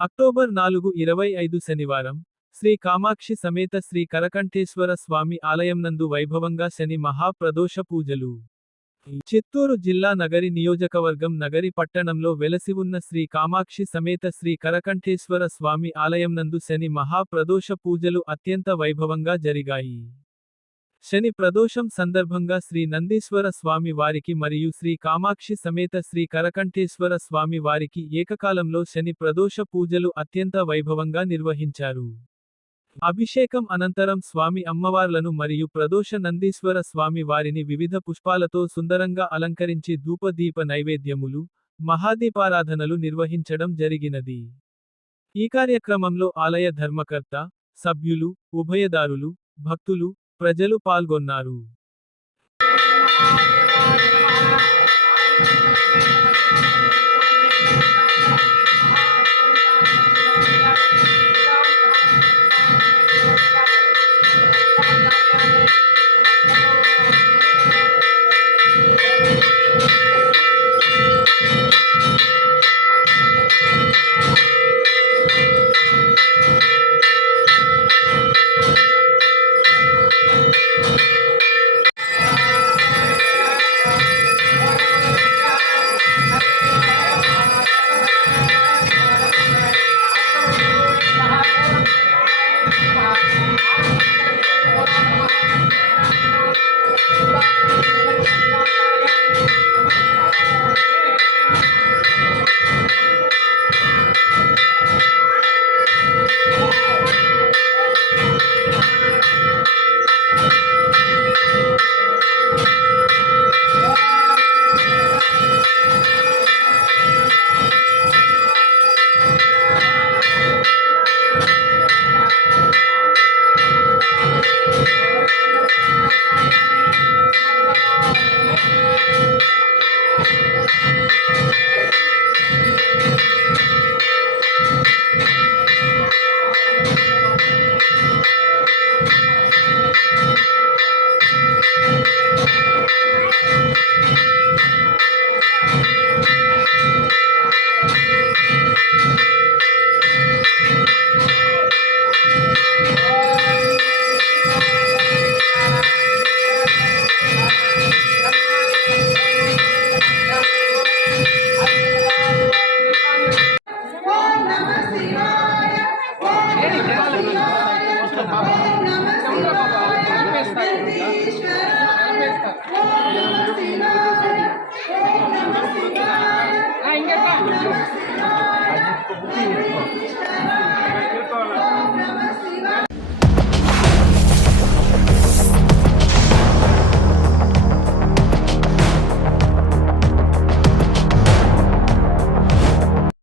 October నాలుగు ఇరవై ఐదు శనివారం శ్రీ కామాక్షి సమేత శ్రీ కరకంఠేశ్వర స్వామి ఆలయంనందు వైభవంగా శని మహాప్రదోష పూజలు. చిత్తూరు జిల్లా నగరి నియోజకవర్గం నగరి పట్టణంలో వెలసి ఉన్న శ్రీ కామాక్షి సమేత శ్రీ కరకంఠేశ్వర స్వామి ఆలయంనందు శని మహాప్రదోష పూజలు అత్యంత వైభవంగా జరిగాయి. శని ప్రదోషం సందర్భంగా శ్రీ నందీశ్వర స్వామి వారికి మరియు శ్రీ కామాక్షి సమేత శ్రీ కరకంఠేశ్వర స్వామి వారికి ఏకకాలంలో శని ప్రదోష పూజలు అత్యంత వైభవంగా నిర్వహించారు. అభిషేకం అనంతరం స్వామి అమ్మవార్లను మరియు ప్రదోష నందీశ్వర స్వామి వారిని వివిధ పుష్పాలతో సుందరంగా అలంకరించి ధూపదీప నైవేద్యములు మహాదీపారాధనలు నిర్వహించడం జరిగినది. ఈ కార్యక్రమంలో ఆలయ ధర్మకర్త సభ్యులు ఉభయదారులు భక్తులు ప్రజలు పాల్గొన్నారు. Thank you.